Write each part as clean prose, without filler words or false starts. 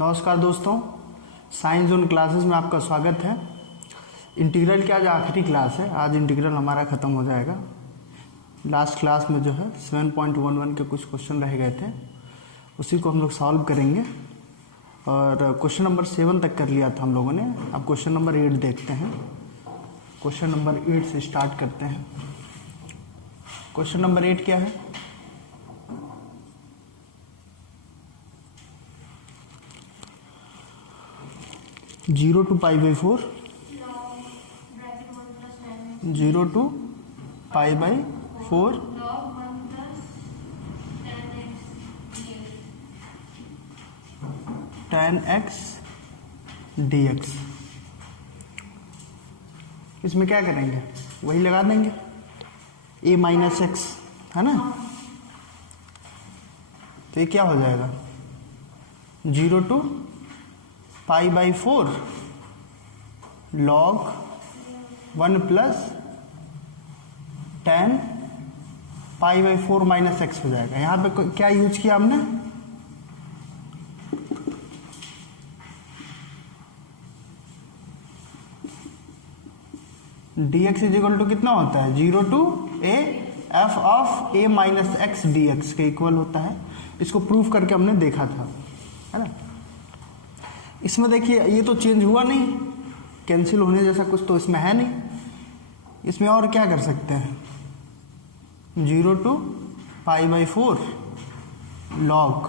नमस्कार दोस्तों, science zone classes में आपका स्वागत है। इंटीग्रल की आज आखिरी क्लास है। आज इंटीग्रल हमारा ख़त्म हो जाएगा। लास्ट क्लास में जो है 7.11 के कुछ क्वेश्चन रह गए थे, उसी को हम लोग सॉल्व करेंगे और क्वेश्चन नंबर 7 तक कर लिया था हम लोगों ने। अब क्वेश्चन नंबर 8 देखते हैं। क्वेश्चन नंबर 8 से स्टार्ट करते हैं। क्वेश्चन नंबर 8 क्या है? Zero to pi by 4, 0 to pi by 4 tan x dx। इसमें क्या करेंगे? वही लगा देंगे, a माइनस एक्स, है ना। तो ये क्या हो जाएगा? 0 to pi by 4 log 1 plus tan pi by 4 minus x हो जाएगा। यहाँ पे क्या यूज किया हमने? dx इज इक्वल टू कितना होता है? 0 to a f of a minus x dx के इक्वल होता है। इसको प्रूफ करके हमने देखा था, है ना। इसमें देखिए ये तो चेंज हुआ नहीं, कैंसिल होने जैसा कुछ तो इसमें है नहीं। इसमें और क्या कर सकते हैं? 0 to pi by 4 log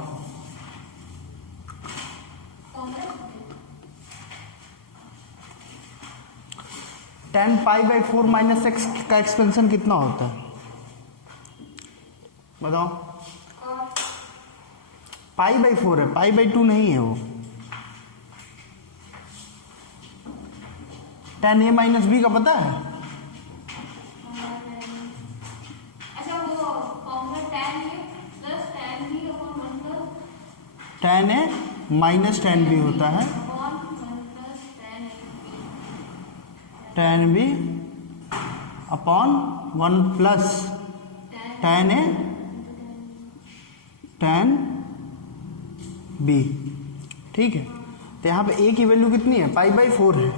tan pi by 4 minus x का एक्सपेंशन कितना होता है बताओ? पाई बाई 4 है, पाई बाई 2 नहीं है वो। tan a माइनस बी का पता है? tan a minus tan b होता है, tan b upon 1 plus tan a tan b। ठीक है, तो यहाँ पे a की वैल्यू कितनी है? पाई बाई 4 है,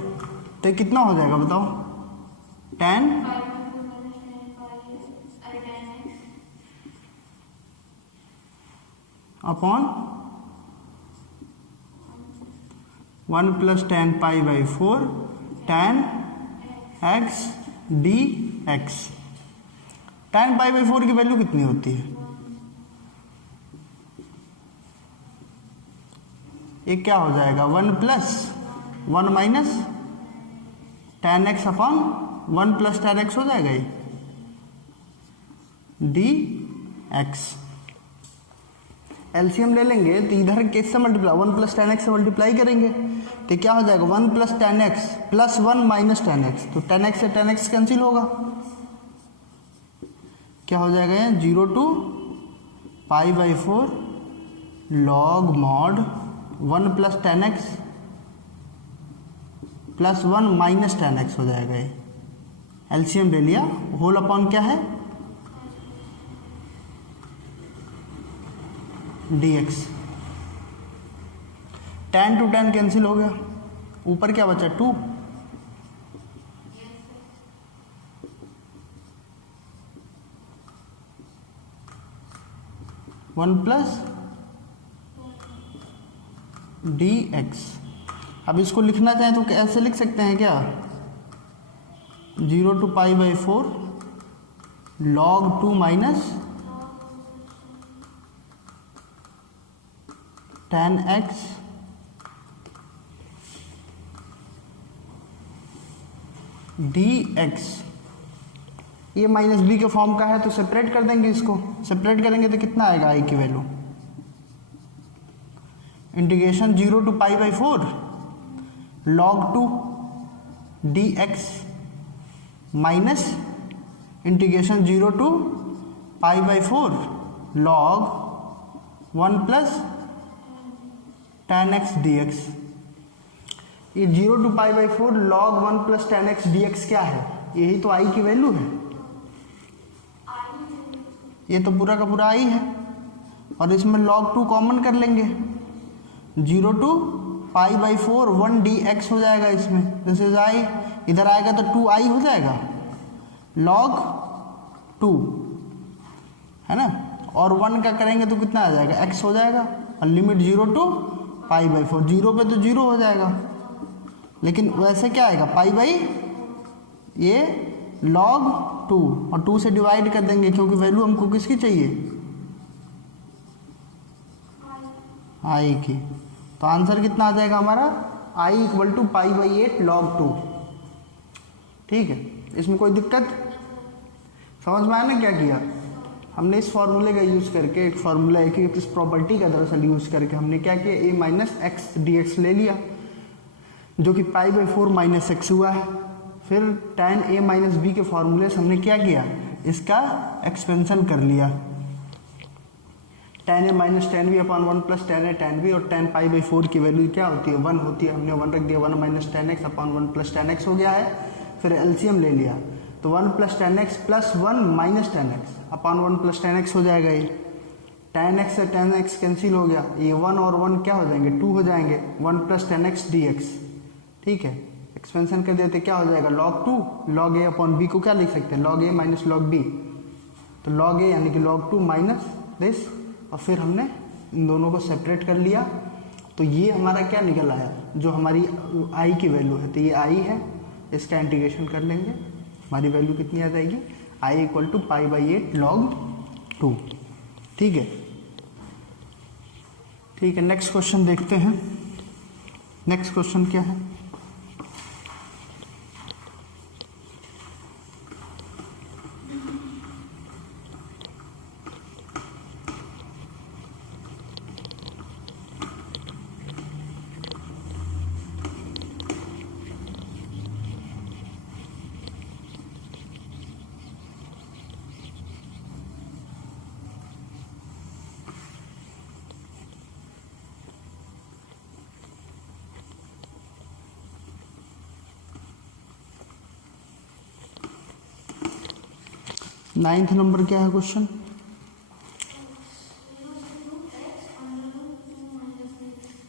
तो कितना हो जाएगा बताओ? tan upon 1 plus tan pi by 4 tan x dx। tan pi by 4 की वैल्यू कितनी होती है? ये क्या हो जाएगा? 1 plus 1 minus tan x upon 1 plus tan x हो जाएगा ये dx। एलसीएम ले लेंगे तो इधर किससे मल्टीप्लाई? 1 प्लस tan x से मल्टीप्लाई करेंगे तो क्या हो जाएगा? 1 plus tan x plus 1 minus tan x। तो tan x से tan x कैंसिल होगा, क्या हो जाएगा? ये 0 to pi by 4 log mod 1 plus tan x plus 1 minus tan x हो जाएगा। ये एलसीएम ले लिया, होल अपॉन क्या है? dx। tan to tan cancel हो गया, ऊपर क्या बचा? 2। One plus dx। अब इसको लिखना चाहें तो कैसे लिख सकते हैं क्या? 0 to pi by 4 log 2 minus tan x dx। ये माइनस बी के फॉर्म का है तो सेपरेट कर देंगे। इसको सेपरेट करेंगे तो कितना आएगा आई की value? Integration 0 to pi by 4 log 2 dx minus integration 0 to pi by 4 log 1 plus tan x dx। ये 0 to pi by 4 log 1 plus tan x dx क्या है? यही तो आई की वैल्यू है। ये तो पूरा का पूरा आई है और इसमें log 2 कॉमन कर लेंगे 0 to पाई बाई 4 1 dx हो जाएगा इसमें, दिस इज आई, इधर आएगा तो 2i हो जाएगा log 2, है ना, और 1 का करेंगे तो कितना आ जाएगा x हो जाएगा, और लिमिट 0 to पाई बाई 4, 0 पे तो 0 हो जाएगा, लेकिन वैसे क्या आएगा पाई बाई ये log 2, और 2 से डिवाइड कर देंगे क्योंकि वैल्यू हमको किसकी चाहिए, i की, तो आंसर कितना आ जाएगा हमारा i equal to pi by 8 log 2। ठीक है, इसमें कोई दिक्कत समझ में आया ना क्या किया हमने, इस फॉर्मूले का यूज करके, एक फॉर्मूला है कि इस प्रॉपर्टी का दरअसल यूज करके हमने क्या किया, a minus x d x ले लिया जो कि पाई बाई 4 माइनस एक्स हुआ है, फिर tan a माइनस बी के फॉर्मूले से हमने क्या किया, इसका एक्सपेंशन कर लिया, tan a minus tan b upon 1 plus tan a tan b, और tan पाई बाई 4 की वैल्यू क्या होती है 1 होती है, हमने 1 रख दिया, 1 minus tan x upon 1 plus tan x हो गया है, फिर एलसीएम ले लिया तो 1 plus tan x plus 1 minus tan x upon 1 plus tan x हो जाएगा, ये tan x से tan x कैंसिल हो गया, ये 1 और 1 क्या हो जाएंगे 2 हो जाएंगे, 1 प्लस tan x dx। ठीक है, एक्सपेंशन कर देते क्या हो जाएगा log 2, log a upon b को क्या लिख सकते हैं log a minus log b, तो log a यानी कि log 2 माइनस दिस, और फिर हमने इन दोनों को सेपरेट कर लिया, तो ये हमारा क्या निकल आया, जो हमारी i की वैल्यू है, तो ये i है, इसका इंटीग्रेशन कर लेंगे, हमारी वैल्यू कितनी आ जाएगी i equal to pi by 8 log 2। ठीक है, ठीक है, नेक्स्ट क्वेश्चन देखते हैं, नेक्स्ट क्वेश्चन क्या है, नाइन्थ नंबर क्या है question,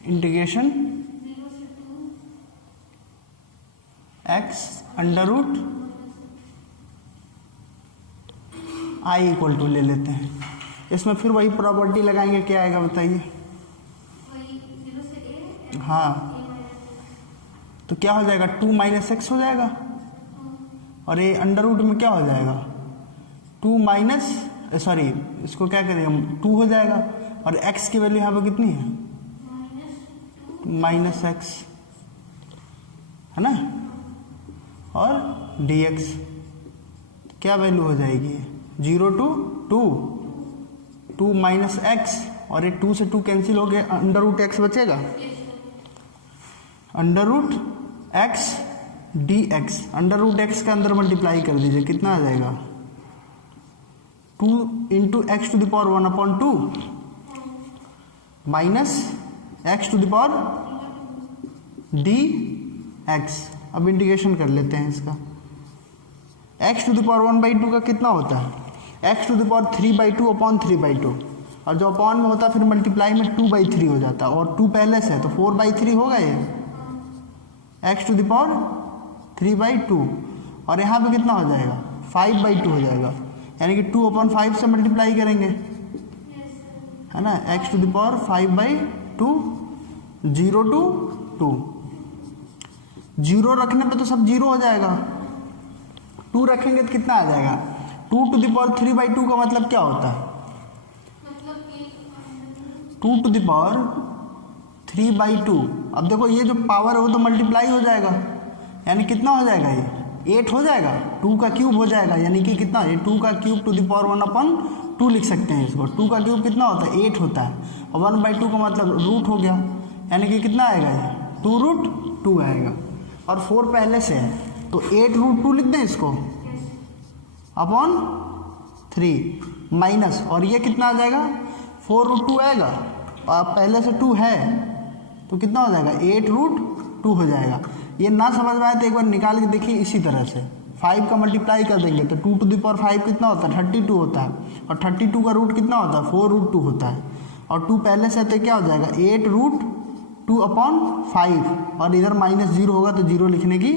integration x under root i equal to ले लेते हैं, इसमें फिर वही प्रॉपर्टी लगाएंगे, क्या आएगा बताइए, हाँ तो क्या हो जाएगा 2 माइनस एक्स हो जाएगा, और ये अंडर रूट में क्या हो जाएगा 2 माइनस, सॉरी इसको क्या करें हम 2 हो जाएगा, और x की वैल्यू यहाँ पे कितनी है माइनस एक्स, है ना, और dx क्या वैल्यू हो जाएगी 0 to 2 माइनस एक्स, और ये 2 से 2 कैंसिल हो गया, अंडर रूट एक्स बचेगा, under root x d x, under root x के अंदर मल्टीप्लाई कर दीजिए, कितना आ जाएगा 2 into x to the power 1 upon 2 minus x to the power d x. अब इंटीग्रेशन कर लेते हैं इसका, x to the power 1 by 2 का कितना होता है x to the power 3 by 2 upon 3 by 2, और जो अपॉन में होता है फिर मल्टीप्लाई में 2 बाई 3 हो जाता है, और 2 पहले से है तो 4 बाई 3 होगा ये, x to the power 3 by 2, और यहाँ पे कितना हो जाएगा 5 बाई 2 हो जाएगा, यानी कि 2 अपॉन 5 से मल्टीप्लाई करेंगे, है ना, x to the power 5 by 2 0 to 2, 0 रखने पे तो सब 0 हो जाएगा, 2 रखेंगे तो कितना आ जाएगा 2 टू द पावर 3 बाई 2 का मतलब क्या होता है 2 टू द पावर 3 बाई 2। अब देखो ये जो पावर है वो तो मल्टीप्लाई हो जाएगा, यानी कितना हो जाएगा ये 8 हो जाएगा, 2 का क्यूब हो जाएगा, यानी कि कितना ये 2 का cube two the power 1 upon 2 लिख सकते हैं इसको, 2 का क्यूब कितना होता है 8 होता है, और 1 बाई 2 का मतलब रूट हो गया, यानी कि कितना आएगा ये 2 रूट 2 आएगा, और 4 पहले से है तो 8 रूट 2 लिख दें इसको अपॉन 3 माइनस, और ये कितना आ जाएगा 4 रूट 2 आएगा, और पहले से 2 है तो कितना हो जाएगा 8 रूट 2 हो जाएगा। ये ना समझ में आए तो एक बार निकाल के देखिए इसी तरह से, 5 का मल्टीप्लाई कर देंगे तो 2 टू द पावर 5 कितना होता है 32 होता है, और 32 का रूट कितना होता है 4 रूट 2 होता है, और 2 पहले से तो क्या हो जाएगा 8 रूट 2/5 और इधर -0 होगा तो 0 लिखने की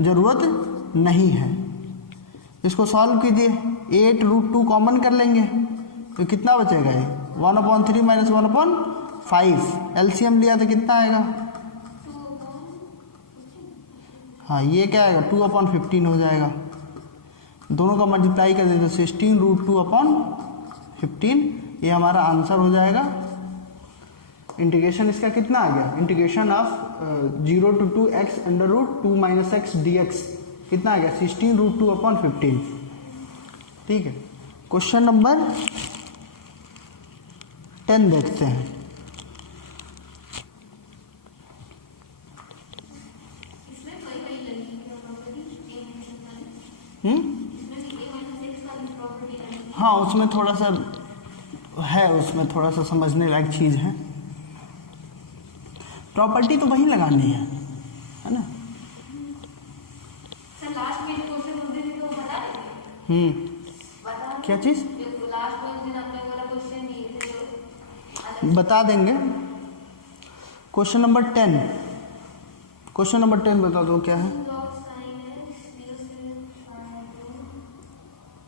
ज़रूरत नहीं है। इसको सॉल्व कीजिए, 8√2 कॉमन कर लेंगे तो कितना बचेगा ये 1/3 - 1/5। एलसीएम लिया तो कितना आएगा, हाँ ये क्या आएगा 2/15 हो जाएगा। दोनों का मल्टीप्लाई कर देते 16√2/15, ये हमारा आंसर हो जाएगा। इंटीग्रेशन इसका कितना आ गया, integration of 0 to 2x √2 - x dx कितना आ गया 16√2/15। ठीक है, क्वेश्चन नंबर 10 देखते हैं। हाँ उसमें थोड़ा सा है, उसमें थोड़ा सा समझने लायक चीज़ है। प्रॉपर्टी तो वही लगानी है ना। सर लास्ट में जो क्वेश्चन होते थे तो बता क्या चीज़ लास्ट में दिन आपने बोला क्वेश्चन दिए थे जो बता देंगे। क्वेश्चन नंबर 10, क्वेश्चन नंबर 10 बता दो क्या है,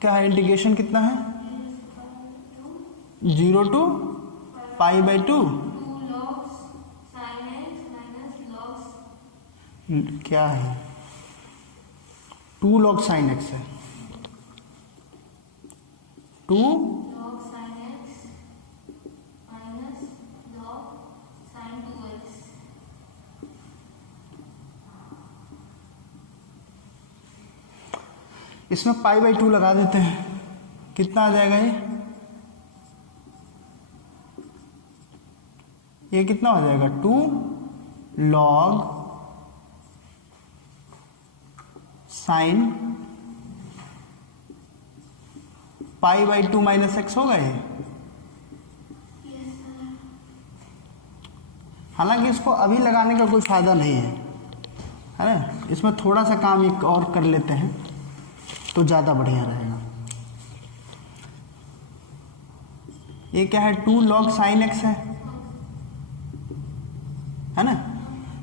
क्या है इंटीग्रेशन कितना है 0 to π/2 क्या है 2 log sin x है 2 log sin x minus log sin 2x। इसमें π/2 लगा देते हैं, कितना आ जाएगा ये कितना हो जाएगा 2 log sin π/2 - x होगा ये। हालांकि इसको अभी लगाने का कोई फायदा नहीं है ना, इसमें थोड़ा सा काम एक और कर लेते हैं तो ज़्यादा बढ़िया रहेगा। ये क्या है 2 log sin x है ना,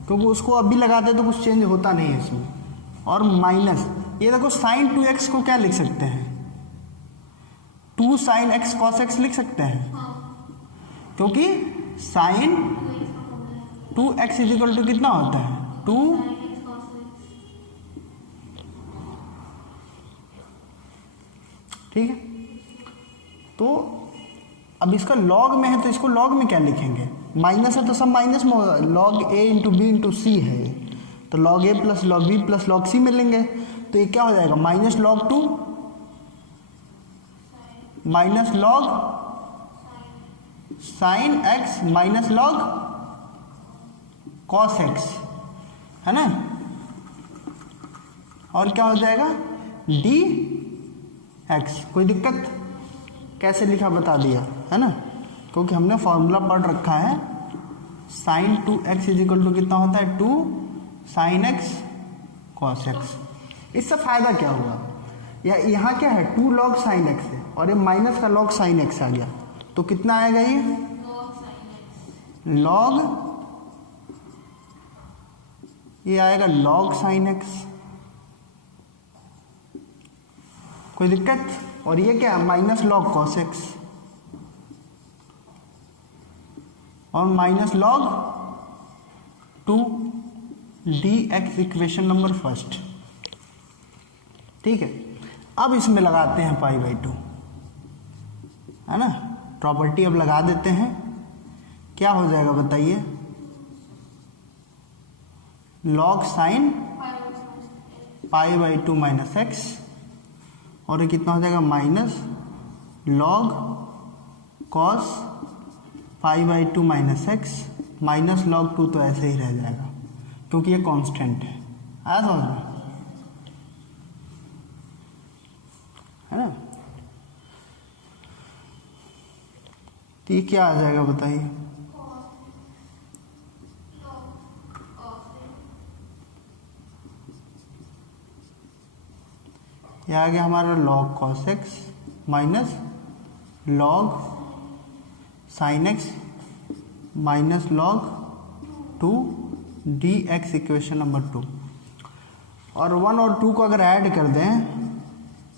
क्योंकि उसको अभी लगाते तो कुछ चेंज होता नहीं है इसमें। और माइनस ये देखो sin 2x को क्या लिख सकते हैं 2 sin x cos x लिख सकते हैं, क्योंकि sin 2x = कितना होता है 2। ठीक है, तो अब इसका लॉग में है तो इसको लॉग में क्या लिखेंगे, माइनस है तो सब माइनस में होगा, log a × b × c है तो log a + log b + log c में लेंगे तो ये क्या हो जाएगा -log 2 -log sin x -log cos x है ना। और क्या हो जाएगा dx। कोई दिक्कत, कैसे लिखा बता दिया है ना, क्योंकि हमने फॉर्मूला पढ़ रखा है sin 2x = कितना होता है 2 sin x cos x। इससे फायदा क्या हुआ, या यहाँ क्या है 2 log sin x है और ये माइनस का log sin x आ गया तो कितना आएगा ये log, ये आएगा log sin x। कोई दिक्कत, और ये क्या है -log cos x और -log 2 dx equation number first. ठीक है, अब इसमें लगाते हैं π/2 है ना, प्रॉपर्टी अब लगा देते हैं। क्या हो जाएगा बताइए log sin π/2 - x और ये कितना हो जाएगा -log cos π/2 - x -log 2 तो ऐसे ही रह जाएगा क्योंकि ये कांस्टेंट है, आया समझ में है ना। तो ये क्या आ जाएगा बताइए ये आ गया हमारा log cos x minus log sin x minus log two d x equation number 2। और 1 और 2 को अगर ऐड कर दें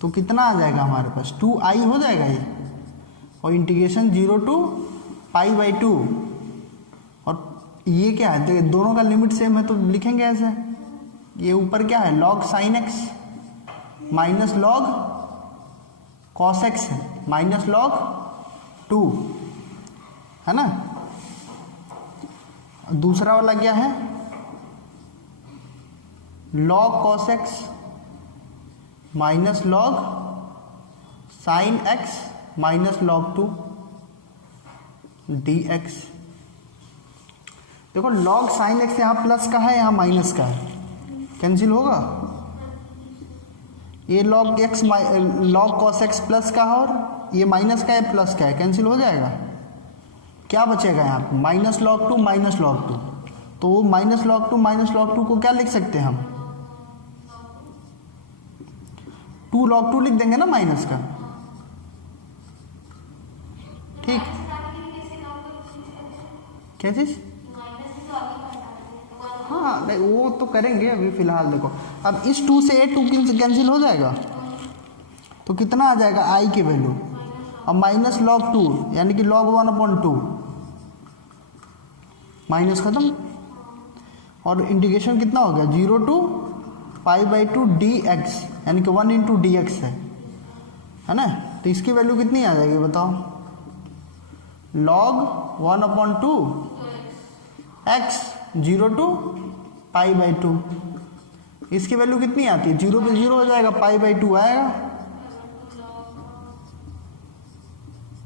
तो कितना आ जाएगा हमारे पास, 2i हो जाएगा ये। और इंटीग्रेशन 0 टू π/2। और ये क्या है, देखिए दोनों का लिमिट सेम है तो लिखेंगे ऐसे। ये ऊपर क्या है, log sin x minus log cos x है, माइनस log 2 है ना। दूसरा वाला क्या है, log cos x minus log sin x minus log 2 dx। देखो log sin x यहाँ प्लस का है, यहाँ माइनस का है, कैंसिल होगा। ये log x log cos x plus का है और ये माइनस का है, प्लस का है, कैंसिल हो जाएगा। क्या बचेगा यहाँ पे, माइनस log 2 माइनस log 2। तो माइनस log 2 माइनस log 2 को क्या लिख सकते हैं हम, 2 log 2 लिख देंगे ना माइनस का, ठीक। क्या चीज, हाँ नहीं वो तो करेंगे अभी फिलहाल। देखो अब इस 2 से ये 2 कैंसिल हो जाएगा तो कितना आ जाएगा i की वैल्यू, अब माइनस log 2 यानी कि log 1/2, माइनस खत्म। और इंटीग्रेशन कितना हो गया, 0 टू π/2 dx यानी कि 1 इंटू dx है ना। तो इसकी वैल्यू कितनी आ जाएगी बताओ, log 1/2 x 0 टू π/2। इसकी वैल्यू कितनी आती है, 0 पे 0 हो जाएगा, π/2 आएगा,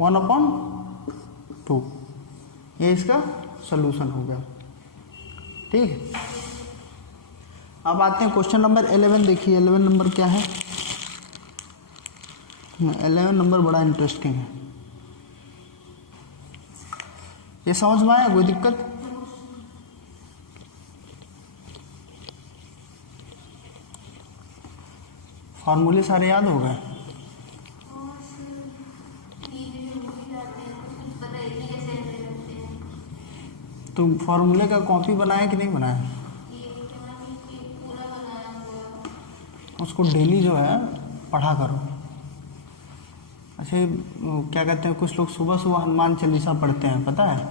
1/2। ये इसका सॉल्यूशन हो गया, ठीक है। अब आते हैं क्वेश्चन नंबर 11। देखिए 11 नंबर क्या है, 11 नंबर बड़ा इंटरेस्टिंग है। ये समझ में आया, कोई दिक्कत। फॉर्मूले सारे याद हो गए, तो फॉर्मूले का कॉपी बनाया कि नहीं बनाया, उसको डेली जो है पढ़ा करो। अच्छा क्या कहते हैं, कुछ लोग सुबह सुबह हनुमान चालीसा पढ़ते हैं, पता है,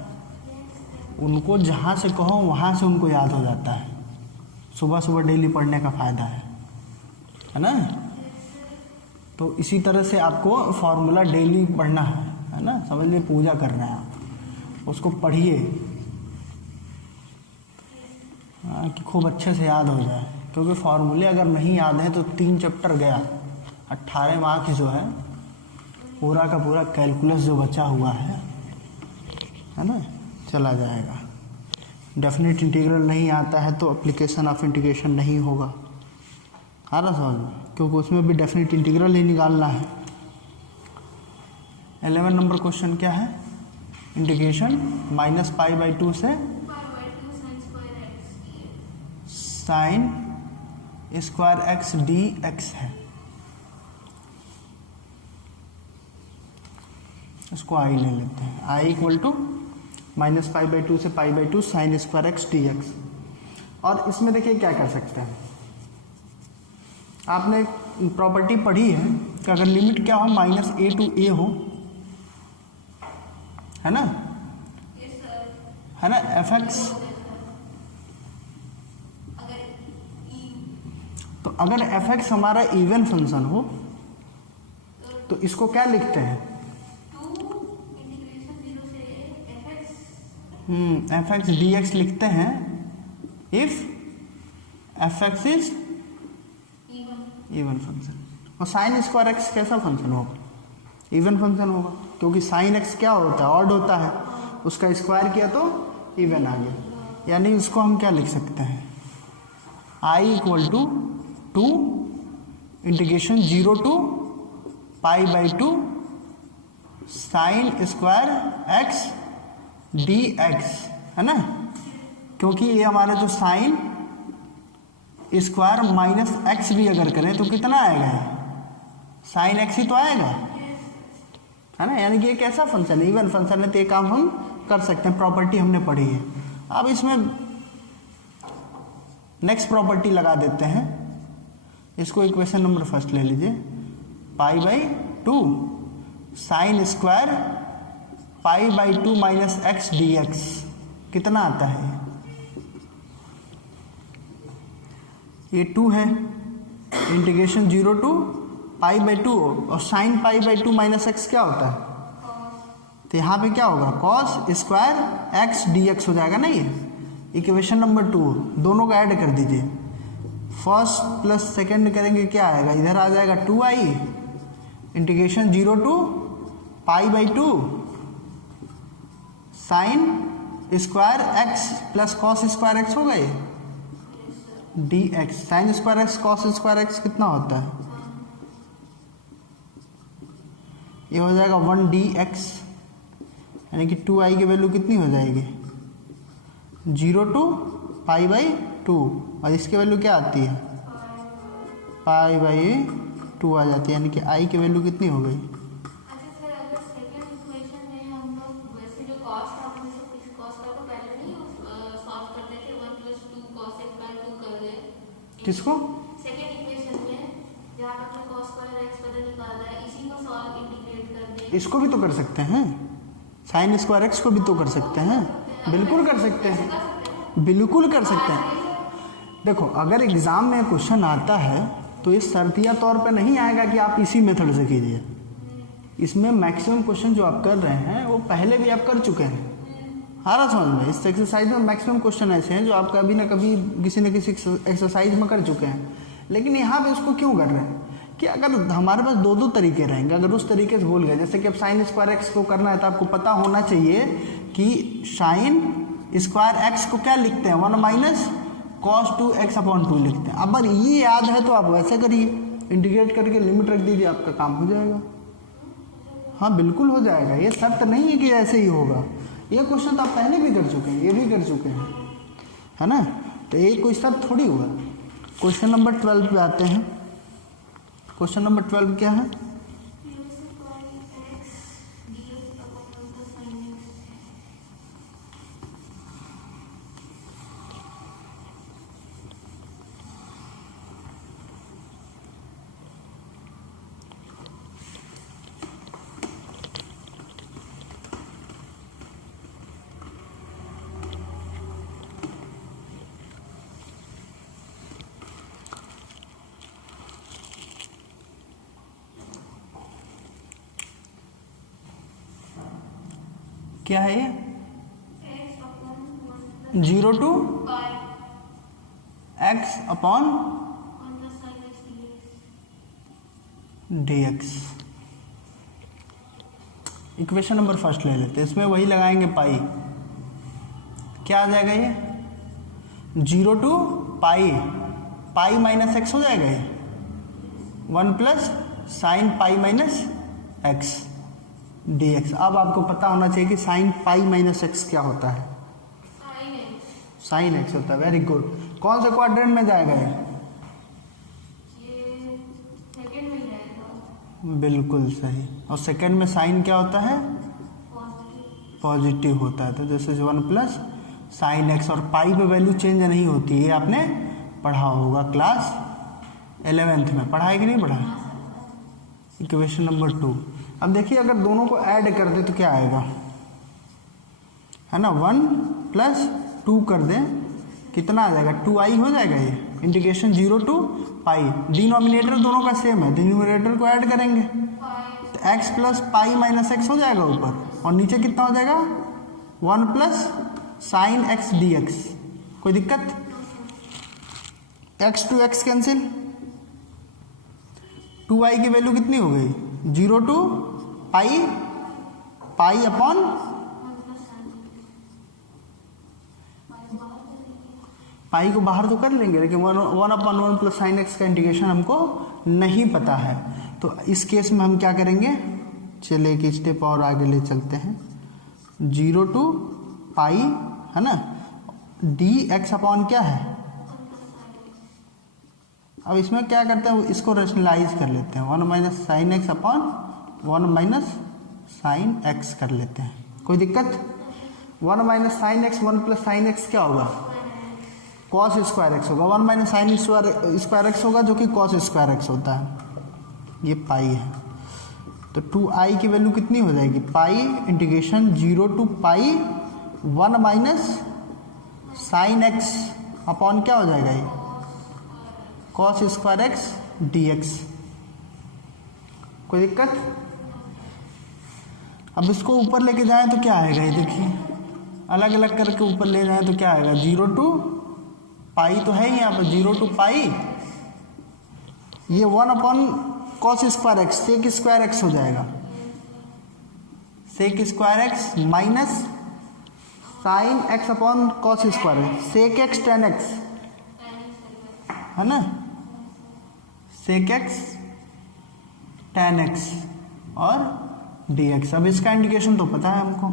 उनको जहाँ से कहो वहाँ से उनको याद हो जाता है। सुबह सुबह डेली पढ़ने का फ़ायदा है ना। तो इसी तरह से आपको फॉर्मूला डेली पढ़ना है ना, समझ लीजिए पूजा करना है आप, उसको पढ़िए कि खूब अच्छे से याद हो जाए। क्योंकि फॉर्मूले अगर नहीं याद हैं तो 3 चैप्टर गया, 18 मार्क्स जो है पूरा का पूरा कैलकुलस जो बचा हुआ है ना, चला जाएगा। डेफिनेट इंटीग्रल नहीं आता है तो एप्लीकेशन ऑफ इंटीग्रेशन नहीं होगा, आ रहा समझ में, क्योंकि उसमें भी डेफिनेट इंटीग्रल ही निकालना है। 11 नंबर क्वेश्चन क्या है, इंटीग्रेशन -π/2 से sin स्क्वायर x dx है। इसको i ले लेते हैं, i इक्वल टू -π/2 से π/2 sin स्क्वायर x dx। और इसमें देखिए क्या कर सकते हैं, आपने प्रॉपर्टी पढ़ी है कि अगर लिमिट क्या हो, -a टू a हो, है ना, fx। तो अगर fx हमारा इवन फंक्शन हो तो इसको क्या लिखते हैं, fx dx लिखते हैं if fx is even function. और साइन स्क्वायर एक्स कैसा फंक्शन होगा, इवन फंक्शन होगा, क्योंकि साइन एक्स क्या होता है, ऑड होता है, उसका स्क्वायर किया तो इवन आ गया। यानी इसको हम क्या लिख सकते हैं, i equal to 2 integration 0 to π/2 sine square x dx, है ना। क्योंकि ये हमारा जो साइन स्क्वायर माइनस एक्स भी अगर करें तो कितना आएगा, साइन एक्स ही तो आएगा, है ना। यानी कि एक ऐसा फंक्शन है, इवन फंक्शन है, तो ये काम हम कर सकते हैं, प्रॉपर्टी हमने पढ़ी है। अब इसमें नेक्स्ट प्रॉपर्टी लगा देते हैं, इसको इक्वेशन नंबर फर्स्ट ले लीजिए। पाई by 2 sine square pi by 2 minus x d x कितना आता है? ये 2 है, इंटीग्रेशन 0 टू पाई बाई 2 और sign pi by 2 minus x क्या होता है? तो यहाँ पे क्या होगा? Cos square x d x हो जाएगा ना। ये इक्वेशन नंबर 2 दोनों का ऐड कर दीजिए। फर्स्ट प्लस सेकंड करेंगे क्या आएगा? इधर आ जाएगा 2i integration 0 to pi by 2 sine square x plus cos square x हो गए d x. Sine square x cos square x कितना होता है? ये हो जाएगा 1 डी एक्स, यानी कि 2i की वैल्यू कितनी हो जाएगी? 0 टू पाई बाई 2 और इसकी वैल्यू क्या आती है? पाई बाई 2 आ जाती है, यानी कि i की वैल्यू कितनी हो गई? अच्छा सर, अगर सेकंड इक्वेशन में हम लोग वैसे जो कॉस था हम इस कॉस का तो पहले नहीं सॉल्व करते थे 1 + 2 cos x / 2 कर दे। किसको? सेकंड इक्वेशन में जहाँ हमने cos स्क्वायर x पता निकाला है, इसी को सॉल्व इंटीग्रेट कर दे। इसको भी तो कर सकते हैं, साइन स्क्वायर एक्स को भी तो कर सकते हैं, बिल्कुल कर सकते हैं, बिल्कुल कर सकते हैं। देखो अगर एग्ज़ाम में क्वेश्चन आता है तो ये शर्तिया तौर पे नहीं आएगा कि आप इसी मेथड से कीजिए। इसमें मैक्सिमम क्वेश्चन जो आप कर रहे हैं वो पहले भी आप कर चुके हैं। आ रहा समझ में? इस एक्सरसाइज में मैक्सिमम क्वेश्चन ऐसे हैं जो आप कभी ना कभी किसी न किसी एक्सरसाइज में कर चुके हैं, लेकिन यहाँ पे उसको क्यों कर रहे हैं कि अगर हमारे पास दो तरीके रहेंगे, अगर उस तरीके से भूल गए, जैसे कि अब साइन स्क्वायर एक्स को करना है तो आपको पता होना चाहिए कि साइन स्क्वायर एक्स को क्या लिखते हैं? 1 माइनस कॉस 2x/2 लिखते हैं। अब अगर ये याद है तो आप वैसे करिए, इंटीग्रेट करके लिमिट रख दीजिए, आपका काम हो जाएगा। हाँ बिल्कुल हो जाएगा, ये शर्त नहीं है कि ऐसे ही होगा। ये क्वेश्चन तो आप पहले भी कर चुके हैं, ये भी कर चुके हैं, है ना? तो ये कोई शर्त थोड़ी हुआ। क्वेश्चन नंबर 12 पे आते हैं। क्वेश्चन नंबर 12 क्या है? क्या है ये? 0 to x/1 dx। Equation number first ले लेते हैं, इसमें वही लगाएंगे पाई। क्या आ जाएगा ये? 0 to pi, pi minus x हो जाएगा ये 1 plus sine pi minus x dx। अब आपको पता होना चाहिए कि साइन पाई माइनस एक्स क्या होता है? साइन एक्स होता है। Very good. कौन से क्वाड्रेंट में जाएगा ये? सेकंड में जाएगा। बिल्कुल सही। और सेकंड में साइन क्या होता है? पॉजिटिव होता है। तो this is 1 plus sine x. और पाई पे वैल्यू चेंज नहीं होती है, आपने पढ़ा होगा क्लास 11th में। पढ़ा है कि नहीं पढ़ा? Equation number 2। अब देखिए अगर दोनों को ऐड कर दे तो क्या आएगा, है ना? 1 प्लस 2 कर दें, कितना आ जाएगा? 2i हो जाएगा ये। इंटीग्रेशन 0 टू पाई, डिनोमिनेटर दोनों का सेम है, डिनोमिनेटर को ऐड करेंगे तो x plus pi minus x हो जाएगा ऊपर, और नीचे कितना हो जाएगा? 1 plus sine x d x. कोई दिक्कत? x to x cancel, 2i की वैल्यू कितनी हो गई? 0 to pi, pi upon pi को बाहर तो कर लेंगे, लेकिन 1/1 प्लस साइन एक्स का इंटीग्रेशन हमको नहीं पता है। तो इस केस में हम क्या करेंगे? चलिए एक स्टेप और आगे ले चलते हैं। 0 टू पाई, है ना? डी एक्स अपॉन क्या है? अब इसमें क्या करते हैं, इसको रेशनलाइज कर लेते हैं। 1 minus sine x upon 1 minus sine x कर लेते हैं। कोई दिक्कत? 1 minus sine x 1 plus sine x क्या होगा? कॉस स्क्वायर एक्स होगा, 1 माइनस साइन स्क्वायर एक्स होगा जो कि कॉस स्क्वायर एक्स होता है, ये पाई है। तो 2i की वैल्यू कितनी हो जाएगी, pi integration 0 to pi 1 minus sine x upon क्या हो जाएगा ये, कॉस स्क्वायर एक्स dx। कोई दिक्कत? अब इसको ऊपर लेके जाएं तो क्या आएगा, ये देखिए अलग अलग करके ऊपर ले जाएं तो क्या आएगा, 0 टू पाई तो है ही यहाँ पर, 0 टू पाई, ये 1 upon cos square x, sec square x हो जाएगा, sec square x minus sine x upon cos square x, sec x tan x है ना, सेक एक्स टेन एक्स और dx। अब इसका इंडिकेशन तो पता है हमको,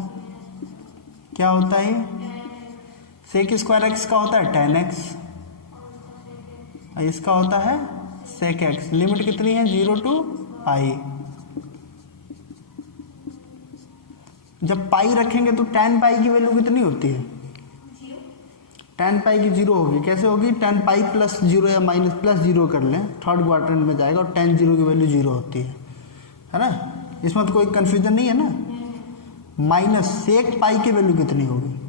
क्या होता है ये, सेक स्क्वायर एक्स का होता है टेन एक्स, इसका होता है सेक एक्स। लिमिट कितनी है, 0 टू पाई। जब पाई रखेंगे तो tan पाई की वैल्यू कितनी होती है, tan पाई की 0 होगी। कैसे होगी, tan पाई प्लस 0 या माइनस प्लस 0 कर लें, थर्ड क्वाड्रेंट में जाएगा और tan 0 की वैल्यू 0 होती है ना, इसमें तो कोई कंफ्यूजन नहीं है ना। माइनस सेक पाई की वैल्यू कितनी होगी,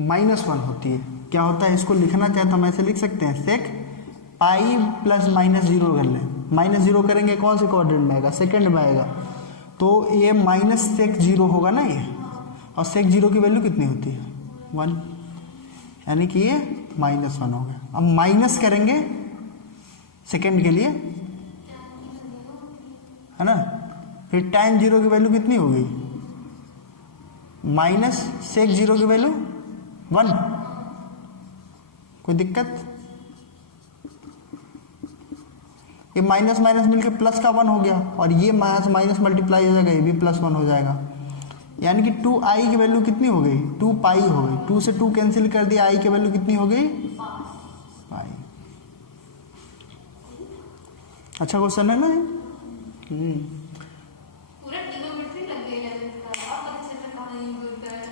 -1 होती है। क्या होता है, इसको लिखना चाहे तो हम ऐसे लिख सकते हैं, सेक पाई प्लस -0 कर लें, -0 करेंगे कौन से क्वाड्रेंट में आएगा, सेकंड में आएगा, तो ये माइनस सेक 0 होगा ना ये, और सेक 0 की वैल्यू कितनी होती है, 1, यानी कि ये -1 हो गया। अब माइनस करेंगे सेकंड के लिए, है ना, फिर tan 0 की वैल्यू कितनी होगी, माइनस सेक 0 की वैल्यू 1। कोई दिक्कत, ये माइनस माइनस मिलके प्लस का 1 हो गया, और ये माइनस माइनस मल्टीप्लाई हो जाएगा, ये भी +1 हो जाएगा, यानी कि 2i की वैल्यू कितनी हो गई, 2 पाई हो गई, 2 से 2 कैंसिल कर दिया, i की वैल्यू कितनी हो गई, पाई। अच्छा क्वेश्चन है ना, पूरा ट्रिग्नोमेट्री लग गई है इसका, आप अच्छे से कहां यूज होता है,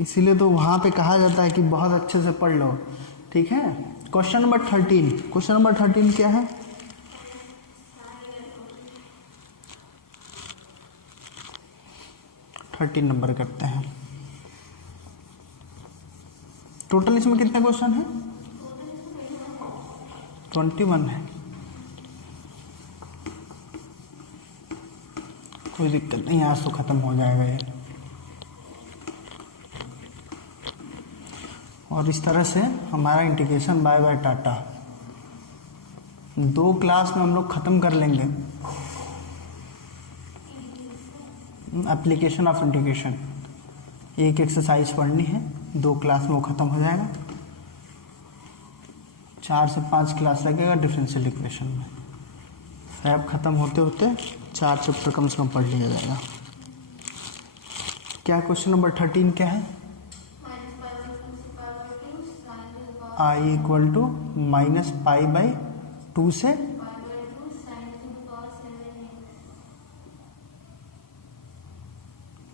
इसीलिए तो वहाँ पे कहा जाता है कि बहुत अच्छे से पढ़ लो, ठीक है। क्वेश्चन नंबर 13, क्वेश्चन नंबर 13 क्या है, नंबर करते हैं। टोटल इसमें कितने क्वेश्चन हैं, 21 है, कोई दिक्कत नहीं, आज तो खत्म हो जाएगा ये। और इस तरह से हमारा इंटीग्रेशन बाय टाटा 2 क्लास में हम लोग ख़त्म कर लेंगे। एप्लीकेशन ऑफ इंटीग्रेशन, एक एक्सरसाइज पढ़नी है, 2 क्लास में वो ख़त्म हो जाएगा। 4 से 5 क्लास लगेगा डिफरेंशियल इक्वेशन में, सब ख़त्म होते होते 4 चैप्टर कम से कम पढ़ लिया जाएगा। क्या क्वेश्चन नंबर 13 क्या है, i इक्वल टू -π/2 से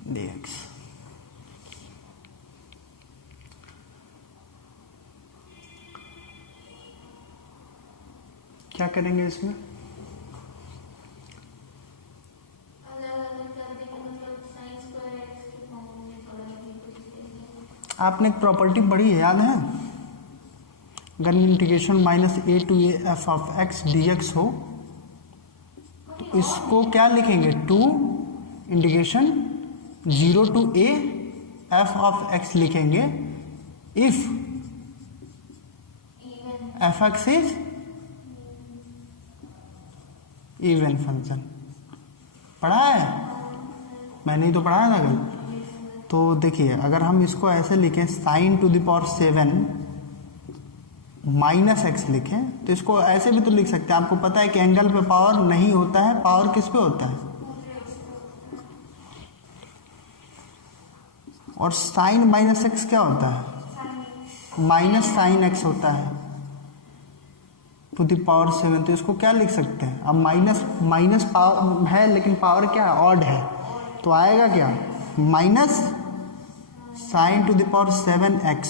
dx। क्या करेंगे इसमें, आपने एक प्रॉपर्टी पढ़ी है, याद है, अगर integration -a to a f of x dx हो तो इसको क्या लिखेंगे, 2 integration 0 to a f of x लिखेंगे if f(x) is even function. पढ़ा है, मैंने ही तो पढ़ाया ना कल। तो देखिए अगर हम इसको ऐसे लिखें sin to the power 7 -x लिखें तो इसको ऐसे भी तो लिख सकते हैं। आपको पता है कि एंगल पे पावर नहीं होता है, पावर किस पे होता है, और sin -x क्या होता है, -sin x होता है टू द पावर 7। तो इसको क्या लिख सकते हैं, अब माइनस पावर है लेकिन पावर क्या ऑड है, तो आएगा क्या sign to the power 7x,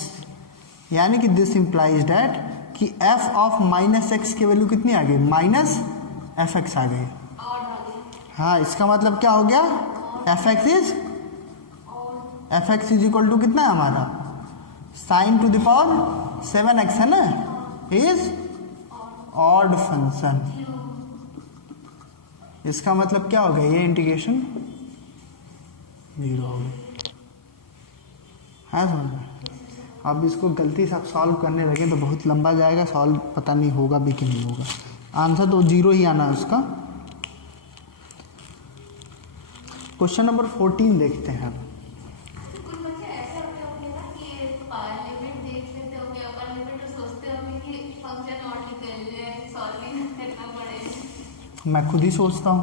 यानी कि दिस इंप्लाइज डैट कि f ऑफ माइनस एक्स की वैल्यू कितनी आ गई, माइनस एफ एक्स आ गई। और आ गई। हाँ, इसका मतलब क्या हो गया, f x is equal to कितना है हमारा, sign to the power 7x है ना, इज ऑड फंक्शन। इसका मतलब क्या हो गया, ये इंटीग्रेशन 0 हो गया। है समझ में? अब इसको गलती से आप सॉल्व करने लगे तो बहुत लंबा जाएगा, सॉल्व पता नहीं होगा भी कि नहीं होगा। आंसर तो 0 ही आना है उसका। क्वेश्चन नंबर 14 देखते हैं। कुछ बच्चे ऐसे होते ना कि लिमिट देख लेते होंगे, अपर लिमिट, और सोचते होंगे कि फंक्शन और निकल जाए, सॉल्व ही ना करना पड़े। मैं खुद ही सोचता हूँ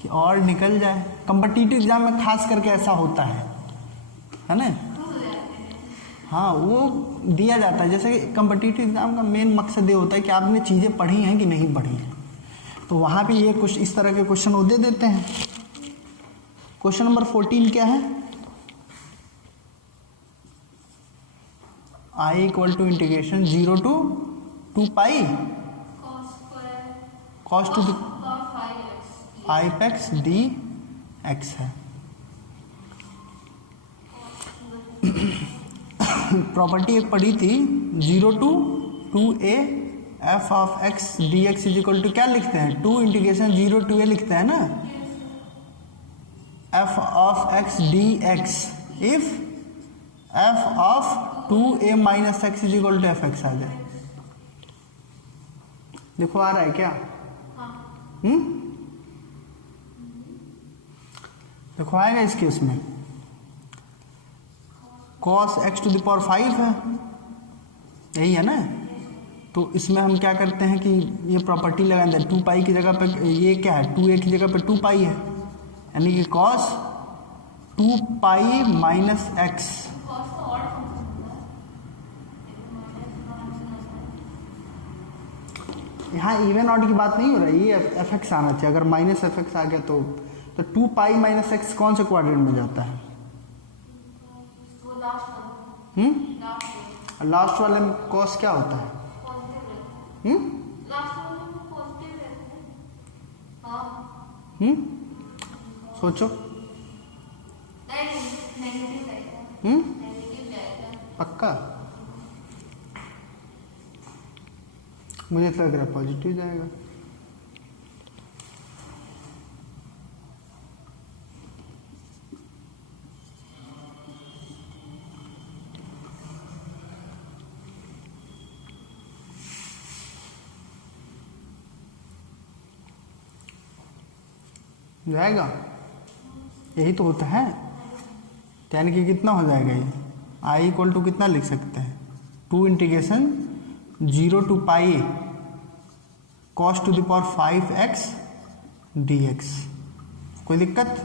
कि और निकल जाए। कॉम्पिटिटिव एग्जाम में खास करके ऐसा होता है ना। हाँ, वो दिया जाता है, जैसे कि कॉम्पिटिटिव एग्जाम का मेन मकसद ये होता है कि आपने चीज़ें पढ़ी हैं कि नहीं पढ़ी हैं, तो वहाँ पे ये कुछ इस तरह के क्वेश्चन वो दे देते हैं। क्वेश्चन नंबर 14 क्या है, I equal to integration 0 to 2 pi cos to 5x dx है। प्रॉपर्टी एक पढ़ी थी, 0 to 2a f of x dx is equal to क्या लिखते हैं, 2 इंटीग्रेशन 0 to a लिखते हैं ना, f of x dx if f of 2a minus x is equal to f x आ जाए। देखो आ रहा है क्या? देखो आएगा इस केस में cos x to the power 5 है, यही है ना। तो इसमें हम क्या करते हैं कि ये प्रॉपर्टी लगा दें, 2 पाई की जगह पे ये क्या है, 2a की जगह पे 2 पाई है, यानी कि cos 2 पाई माइनस x। यहाँ इवन ऑड की बात नहीं हो रही, ये एफ एक्स आना चाहिए। अगर माइनस एफ एक्स आ गया तो 2 पाई माइनस एक्स कौन से क्वाड्रेंट में जाता है? लास्ट वाले में कॉस क्या होता है? सोचो। पक्का? मुझे तो लग रहा है पॉजिटिव जाएगा। जाएगा, यही तो होता है। यानी कि कितना हो जाएगा ये, आई इक्वल टू कितना लिख सकते हैं, 2 integration 0 to pi cos to the power 5x dx। कोई दिक्कत?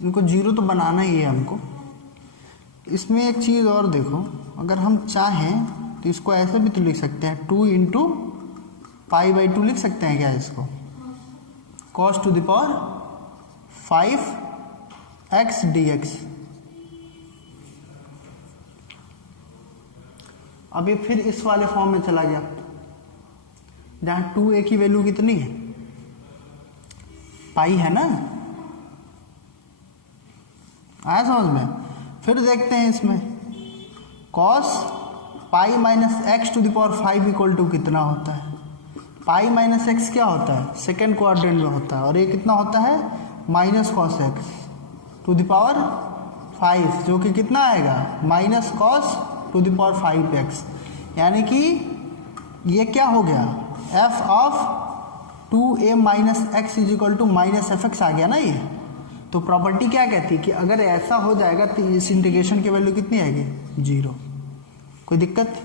इनको 0 तो बनाना ही है हमको। इसमें एक चीज़ और देखो, अगर हम चाहें तो इसको ऐसे भी तो लिख सकते हैं, 2 इंटू पाई बाई 2 लिख सकते हैं क्या इसको, cos to the power 5x dx। अब ये फिर इस वाले फॉर्म में चला गया, जहाँ 2a की वैल्यू कितनी है, पाई है ना। आया समझ में? फिर देखते हैं इसमें cos pi minus x to the power 5 equal to कितना होता है। पाई माइनस एक्स क्या होता है, सेकेंड क्वाड्रेंट में होता है, और ये कितना होता है, minus cos x to the power 5, जो कि कितना आएगा, minus cos to the power 5x। यानी कि ये क्या हो गया, f of 2a minus x is equal to minus f x आ गया ना ये। तो प्रॉपर्टी क्या कहती है कि अगर ऐसा हो जाएगा तो इस इंटीग्रेशन की वैल्यू कितनी आएगी, 0। कोई दिक्कत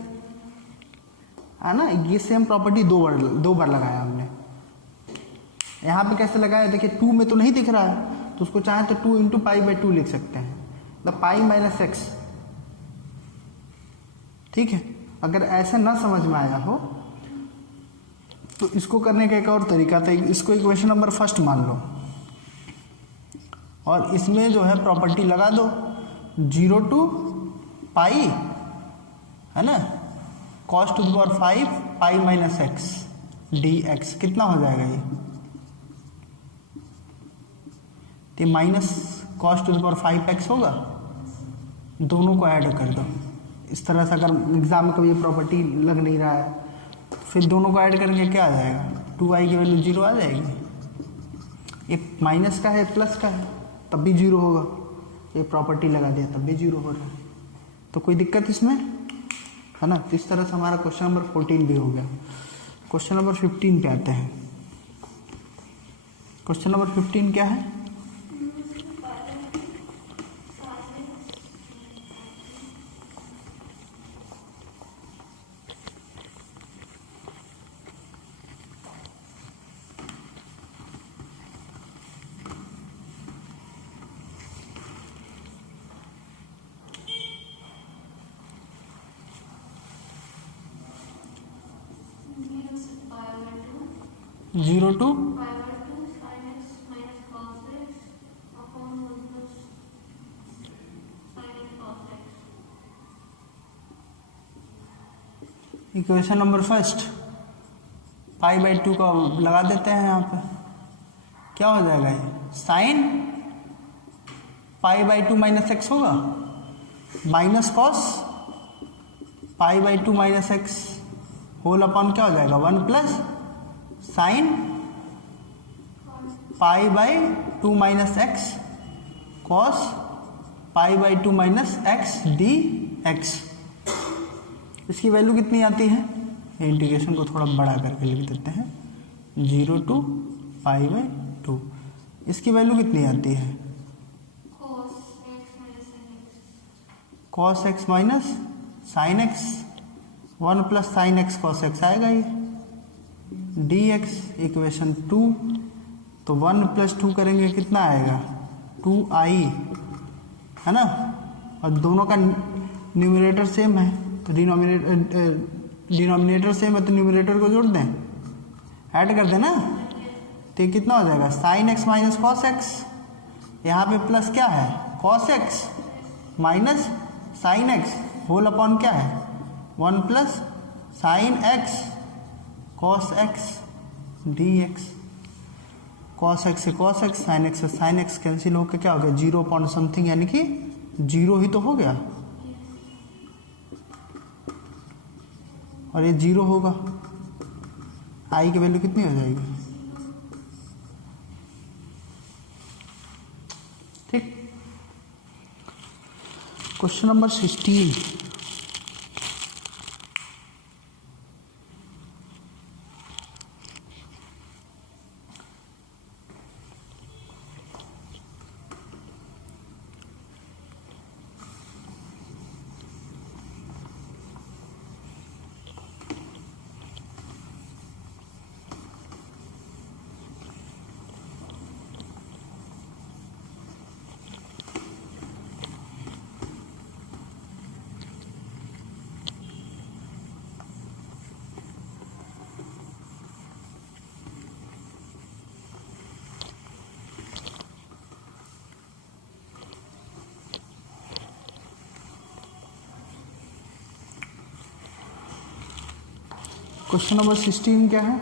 है ना। ये सेम प्रॉपर्टी दो बार लगाया हमने। यहाँ पे कैसे लगाया, देखिए 2 में तो नहीं दिख रहा है, तो उसको चाहे तो 2 इंटू पाई बाई 2 लिख सकते हैं, मतलब पाई माइनस एक्स। ठीक है, अगर ऐसे ना समझ में आया हो तो इसको करने का एक और तरीका था। इसको इक्वेशन नंबर फर्स्ट मान लो, और इसमें जो है प्रॉपर्टी लगा दो 0 to पाई, है ना, cos to the power 5 pi minus x dx कितना हो जाएगा ये minus cos to the power 5x होगा। दोनों को ऐड कर दो इस तरह से। अगर एग्जाम में कभी ये प्रॉपर्टी लग नहीं रहा है तो फिर दोनों को ऐड करेंगे, क्या आ जाएगा 2i की वैल्यू 0 आ जाएगी। ये माइनस का है प्लस का है तब भी 0 होगा, ये प्रॉपर्टी लगा दिया तब भी 0 हो रहा है, तो कोई दिक्कत इसमें, है ना। तो इस तरह से हमारा क्वेश्चन नंबर 14 भी हो गया। क्वेश्चन नंबर 15 पे आते हैं। क्वेश्चन नंबर 15 क्या है? Zero to equation number first pi by 2 का लगा देते हैं यहाँ पे, क्या हो जाएगा ये sine pi by 2 minus x होगा, minus cos pi by 2 minus x whole upon क्या हो जाएगा 1 plus sine pi by 2 minus x cos pi by 2 minus x d x. इसकी वैल्यू कितनी आती है? इंटीग्रेशन को थोड़ा बड़ा करके लिख देते हैं 0 to पाई बाई 2। इसकी वैल्यू कितनी आती है? Cos x minus sine x, 1 plus sine x cos x आएगा ये डी एक्स। इक्वेशन 2 तो 1 प्लस 2 करेंगे कितना आएगा 2i, है ना। और दोनों का न्यूमरेटर सेम है तो डिनोमिनेटर सेम है तो न्यूमरेटर को जोड़ दें, ऐड कर दें ना, तो ये कितना हो जाएगा sine x minus cos x. यहाँ पे प्लस क्या है cos x minus sine x whole upon क्या है 1 plus sine x cos x d x. Cos x से कॉस एक्स, साइन एक्स से साइन एक्स कैंसिल होकर क्या हो गया 0 अपॉन समथिंग, यानी कि 0 ही तो हो गया। और ये 0 होगा, आई की वैल्यू कितनी हो जाएगी? ठीक। क्वेश्चन नंबर 16 क्वेश्चन नंबर 16 क्या है?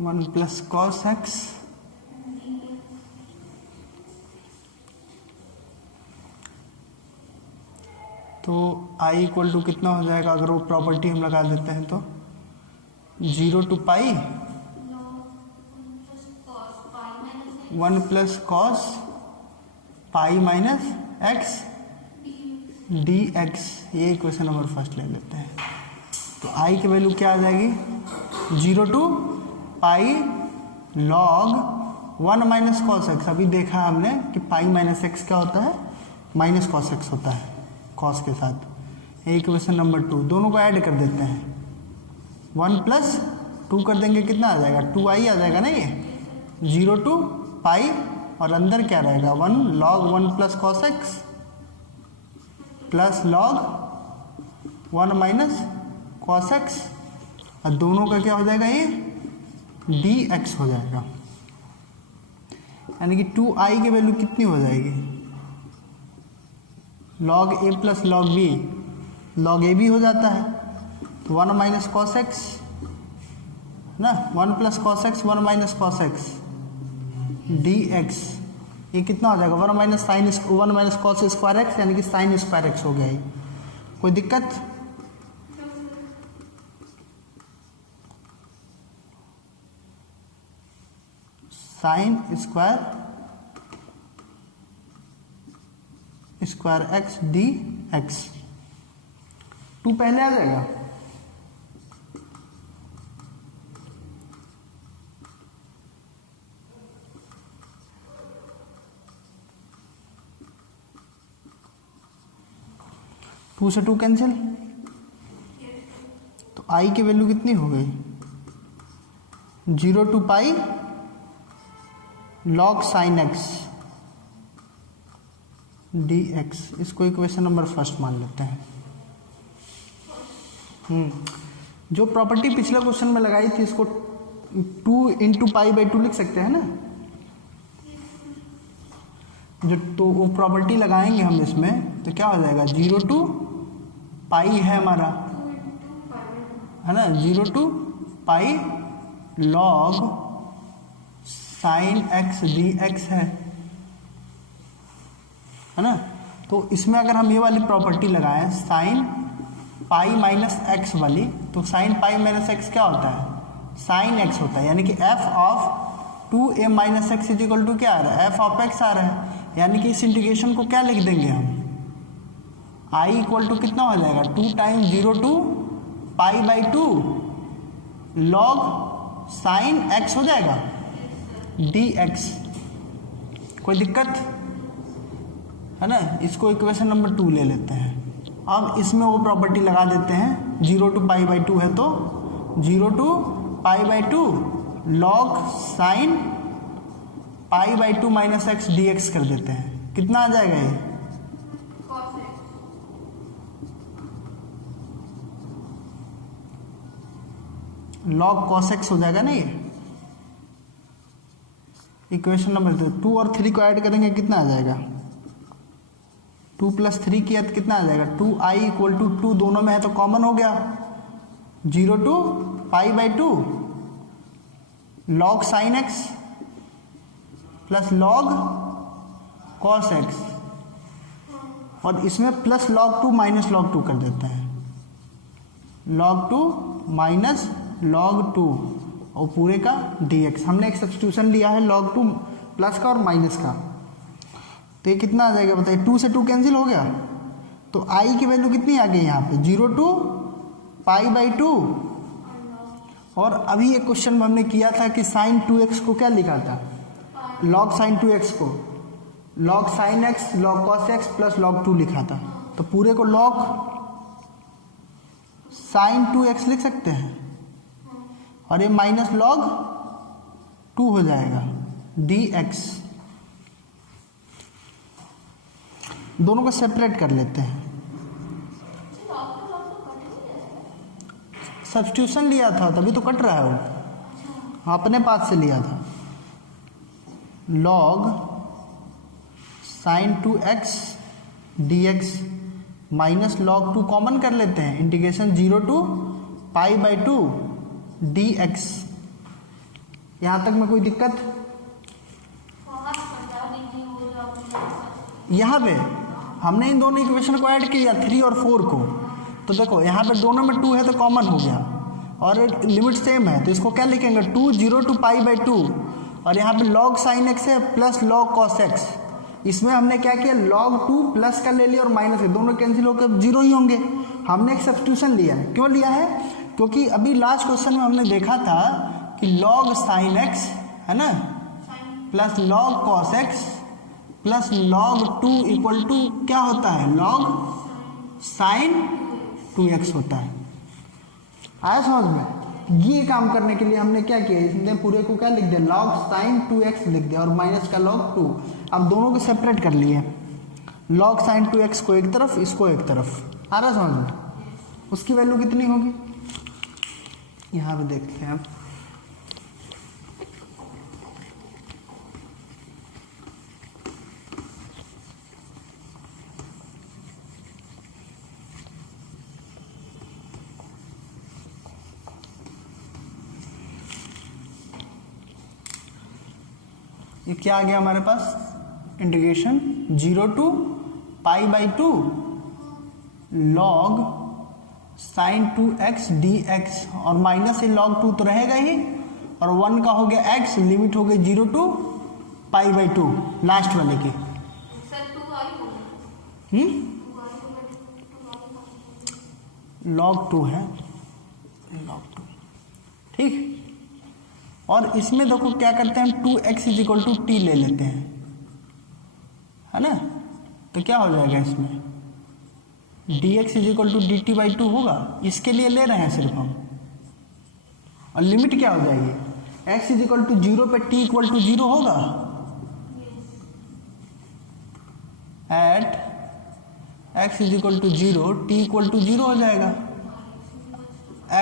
वन प्लस कॉस एक्स तो आई इक्वल टू कितना हो जाएगा? अगर वो प्रॉपर्टी हम लगा देते हैं तो 0 to pi 1 plus cos pi minus x d x. ये इक्वेशन नंबर फर्स्ट ले लेते हैं। तो आई की वैल्यू क्या आ जाएगी 0 to pi log 1 minus cos x. अभी देखा हमने कि पाई माइनस एक्स क्या होता है माइनस कॉस एक्स होता है कॉस के साथ। ये इक्वेशन नंबर 2, दोनों को ऐड कर देते हैं 1 प्लस 2 कर देंगे कितना आ जाएगा 2i आ जाएगा ना। ये 0 to पाई और अंदर क्या रहेगा 1 log 1 plus cos x plus log 1 minus cos x, और दोनों का क्या हो जाएगा ये डी एक्स हो जाएगा, यानी कि 2i की वैल्यू कितनी हो जाएगी, लॉग ए प्लस लॉग बी, लॉग ए भी हो जाता है तो 1 माइनस कॉस एक्स ना, 1 plus cos x 1 minus cos x d x, ये कितना हो जाएगा 1 minus sine 1 minus cos square x, यानी कि साइन स्क्वायर एक्स हो गया ये। कोई दिक्कत? Sign square x d x, 2 पहले आ जाएगा, टू से 2 कैंसिल, तो आई की वैल्यू कितनी हो गई 0 to pi log sine x d x, इसको इक्वेशन नंबर फर्स्ट मान लेते हैं। जो प्रॉपर्टी पिछले क्वेश्चन में लगाई थी इसको 2 इंटू पाई बाई 2 लिख सकते हैं ना, जो तो वो प्रॉपर्टी लगाएंगे हम इसमें तो क्या हो जाएगा 0 टू पाई है हमारा, है ना, 0 to pi log sine x d x है ना। तो इसमें अगर हम ये वाली प्रॉपर्टी लगाएं साइन पाई माइनस एक्स वाली, तो साइन पाई माइनस एक्स क्या होता है साइन एक्स होता है, यानी कि f of 2a minus x is equal to क्या आ रहा है एफ ऑफ एक्स आ रहा है, यानी कि इस इंटीग्रेशन को क्या लिख देंगे हम i इक्वल टू कितना हो जाएगा 2 times 0 to pi by 2 log sine x हो जाएगा डी एक्स। कोई दिक्कत है ना, इसको इक्वेशन नंबर 2 ले लेते हैं। अब इसमें वो प्रॉपर्टी लगा देते हैं 0 टू पाई बाई 2 है तो 0 to pi by 2 log sine pi by 2 minus x d x कर देते हैं, कितना आ जाएगा ये लॉग कॉस एक्स हो जाएगा ना ये। इक्वेशन नंबर 2 और 3 को ऐड करेंगे कितना आ जाएगा 2 प्लस 3 किया तो कितना आ जाएगा 2i इक्वल टू 2, दोनों में है तो कॉमन हो गया 0 to pi by 2 log sine x plus log cos x, और इसमें प्लस लॉग 2 माइनस लॉग 2 कर देते हैं, log 2 माइनस log 2 और पूरे का dx। हमने एक सब्स्टिट्यूशन लिया है log 2 प्लस का और माइनस का, तो ये कितना आ जाएगा बताइए 2 से 2 कैंसिल हो गया, तो i की वैल्यू कितनी आ गई यहाँ पे 0 टू पाई बाई 2। और अभी एक क्वेश्चन में हमने किया था कि साइन 2x को क्या लिखा था log साइन 2x को log sine x log cos x plus log 2 लिखा था, तो पूरे को log साइन 2x लिख सकते हैं और ये माइनस log 2 हो जाएगा dx। दोनों को सेपरेट कर लेते हैं, सब्स्टिट्यूशन लिया था तभी तो कट रहा है वो, अपने पास से लिया था log sine 2x dx minus log 2 common कर लेते हैं, integration 0 to pi by 2 dx। यहाँ तक में कोई दिक्कत? यहाँ पे हमने इन दोनों इक्वेशन को ऐड किया 3 और 4 को, तो देखो यहाँ पे दोनों में 2 है तो कॉमन हो गया और लिमिट सेम है, तो इसको क्या लिखेंगे 2 0 टू पाई बाई 2 और यहाँ पे log साइन x है प्लस log cos x। इसमें हमने क्या किया log 2 प्लस का ले लिया और माइनस है, दोनों कैंसिल होकर 0 ही होंगे। हमने एक सब्स्टिट्यूशन लिया है, क्यों लिया है क्योंकि अभी लास्ट क्वेश्चन में हमने देखा था कि log साइन x है ना plus log cos x plus log 2 equal to क्या होता है log साइन 2x होता है। आया समझ में? ये काम करने के लिए हमने क्या किया, इसने पूरे को क्या लिख दिया log साइन 2x लिख दिया और माइनस का log 2। अब दोनों को सेपरेट कर लिए log sin 2x को एक तरफ, इसको एक तरफ, आ रहा समझ में? उसकी वैल्यू कितनी होगी यहाँ पे देखते हैं आप। ये क्या आ गया हमारे पास, integration 0 to pi by 2 log sin 2x dx, और माइनस ये log 2 तो रहेगा ही, और 1 का हो गया x, लिमिट हो गई 0 टू पाई बाई 2 लास्ट वाले की। log 2 है, log 2, ठीक। और इसमें देखो क्या करते हैं, 2x is equal to T ले लेते हैं, है ना? तो क्या हो जाएगा इसमें, dx is equal to d t by 2 होगा, इसके लिए ले रहे हैं सिर्फ हम। और लिमिट क्या हो जाएगी, x इज इक्वल टू 0 पे t इक्वल टू 0 होगा, at x is equal to 0 t equal to 0 हो जाएगा।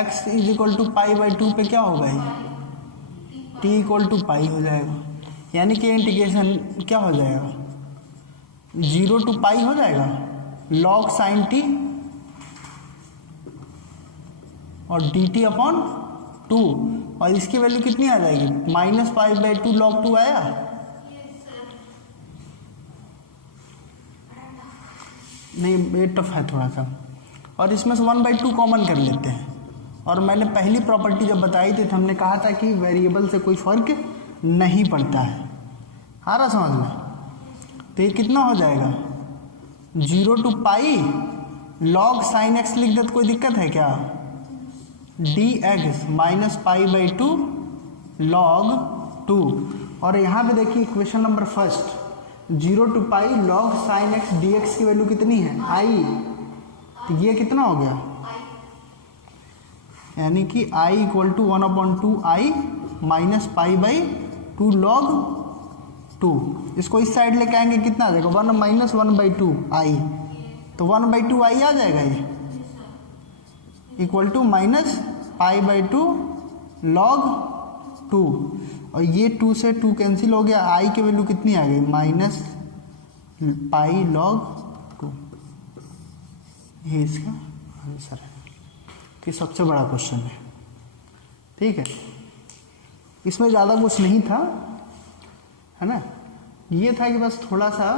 x is equal to pi by 2 पे क्या होगा, ये t इक्वल टू पाई हो जाएगा, यानी कि इंटीग्रेशन क्या हो जाएगा, 0 टू पाई हो जाएगा, log sin t और dt अपॉन 2, और इसकी वैल्यू कितनी आ जाएगी, माइनस पाई बाई 2 log 2 आया। नहीं ये टफ है थोड़ा सा, और इसमें से 1/2 कॉमन कर लेते हैं। और मैंने पहली प्रॉपर्टी जब बताई थी तो हमने कहा था कि वेरिएबल से कोई फर्क नहीं पड़ता है, आ रहा समझ में? तो ये कितना हो जाएगा, 0 to pi log sin x लिख दे तो कोई दिक्कत है क्या, dx minus pi by 2 log 2। और यहाँ पे देखिए equation number first, 0 to pi log sin x dx की वैल्यू कितनी है, i, तो ये कितना हो गया, यानी कि i equal to 1/2 i minus pi by 2 log 2। इसको इस साइड लेके आएंगे कितना आ जाएगा, 1 माइनस 1/2 i, तो 1/2 i आ जाएगा ये, equal to minus pi by 2 log 2। और ये 2 से 2 कैंसिल हो गया, i की वैल्यू कितनी आ गई, माइनस पाई log 2। ये इसका आंसर है, कि सबसे बड़ा क्वेश्चन है, ठीक है। इसमें ज़्यादा कुछ नहीं था, है ना, ये था कि बस थोड़ा सा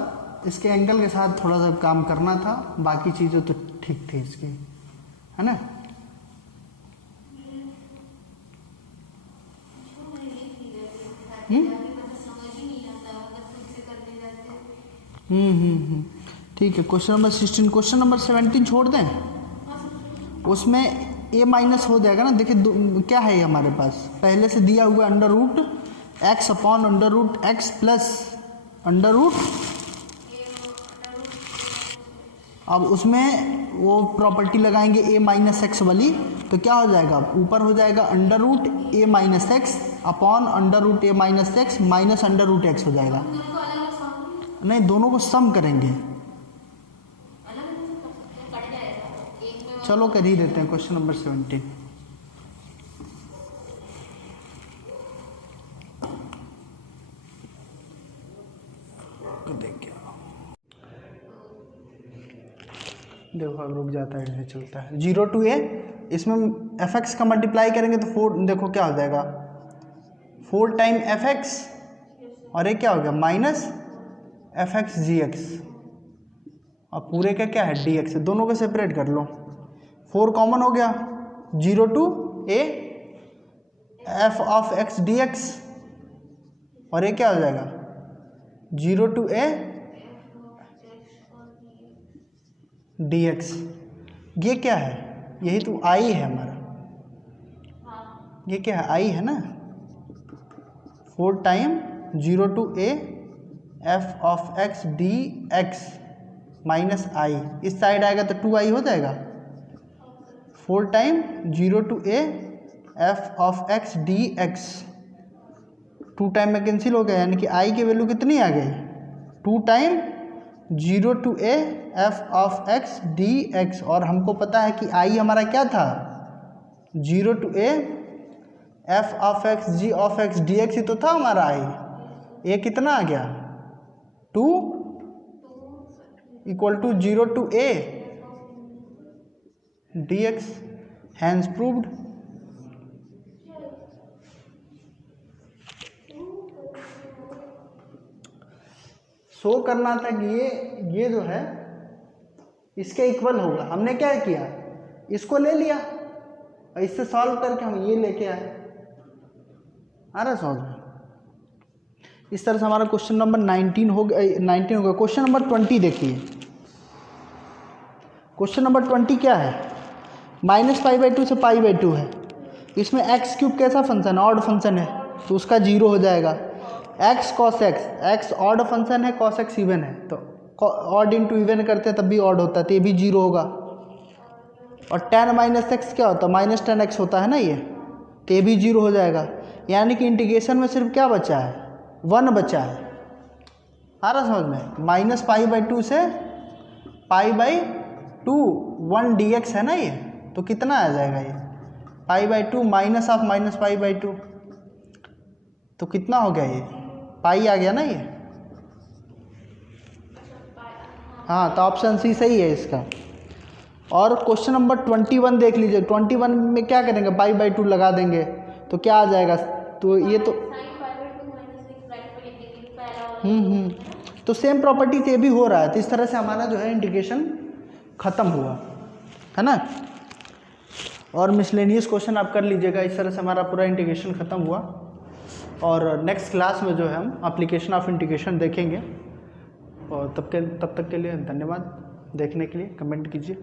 इसके एंगल के साथ थोड़ा सा काम करना था, बाकी चीज़ें तो ठीक थी इसकी, है ना। ठीक है। क्वेश्चन नंबर 16, क्वेश्चन नंबर 17 छोड़ दें, उसमें a माइनस हो जाएगा ना। देखिए क्या है ये हमारे पास पहले से दिया हुआ under root x upon under root x plus under root, अब उसमें वो प्रॉपर्टी लगाएंगे a माइनस एक्स वाली, तो क्या हो जाएगा, ऊपर हो जाएगा under root a minus x upon under root a minus x minus under root x हो जाएगा। नहीं, दोनों को सम करेंगे। चलो कर ही देते हैं। क्वेश्चन नंबर 17, देखो अब रुक जाता है, चलता है 0 to a, इसमें एफ एक्स का मल्टीप्लाई करेंगे तो 4, देखो क्या हो जाएगा 4 टाइम एफ एक्स, और ये क्या हो गया माइनस एफ एक्स जी एक्स, और पूरे का क्या है डी एक्स, दोनों को सेपरेट कर लो, 4 कॉमन हो गया, 0 to a f of x d x, और ये क्या हो जाएगा 0 to a डी एक्स। ये क्या है, यही तो आई है हमारा, ये क्या है आई है ना, 4 time 0 to a f of x d x minus I, इस साइड आएगा तो 2i हो जाएगा, 4 time 0 to a f of x d x, 2 time में कैंसिल हो गया, यानी कि i की वैल्यू कितनी आ गई 2 time 0 to a f of x dx, और हमको पता है कि i हमारा क्या था 0 to a f of x g of x dx ही तो था हमारा i। a कितना आ गया 2 equal to 0 to a dx, hence proved. Show करना था कि ये जो है इसके इक्वल होगा। हमने क्या किया, इसको ले लिया और इससे सॉल्व करके हम ये लेके आए। आ रहा समझ में? इस तरह से हमारा क्वेश्चन नंबर 19 हो गया। क्वेश्चन नंबर 20 देखिए। क्वेश्चन नंबर 20 क्या है, -π/2 से π/2 है। इसमें x³ कैसा फंक्शन है, ऑड फंक्शन है, तो उसका 0 हो जाएगा। x cos x, x odd function है, cos x इवन है, तो ऑड इंटू इवन करते हैं तब भी ऑड होता है, तो ये भी 0 होगा। और tan -x क्या होता है, -tan x होता है ना ये, तो ये भी 0 हो जाएगा। यानी कि इंटीग्रेशन में सिर्फ क्या बचा है, 1 बचा है। आ रहा समझ में? -π/2 से π/2 1 dx है ना ये, तो कितना आ जाएगा ये π/2 माइनस ऑफ -π/2, तो कितना हो गया ये पाई आ गया ना ये। हाँ, तो ऑप्शन सी सही है इसका। और क्वेश्चन नंबर 21 देख लीजिए। 21 में क्या करेंगे, π/2 लगा देंगे तो क्या आ जाएगा, तो ये तो तो सेम प्रॉपर्टी से ये भी हो रहा है। तो इस तरह से हमारा जो है इंटीग्रेशन ख़त्म हुआ है ना। और मिसलेनियस क्वेश्चन आप कर लीजिएगा। इस तरह से हमारा पूरा इंटीग्रेशन ख़त्म हुआ। और नेक्स्ट क्लास में जो है हम एप्लीकेशन ऑफ इंटीग्रेशन देखेंगे। और तब तक के लिए धन्यवाद देखने के लिए। कमेंट कीजिए।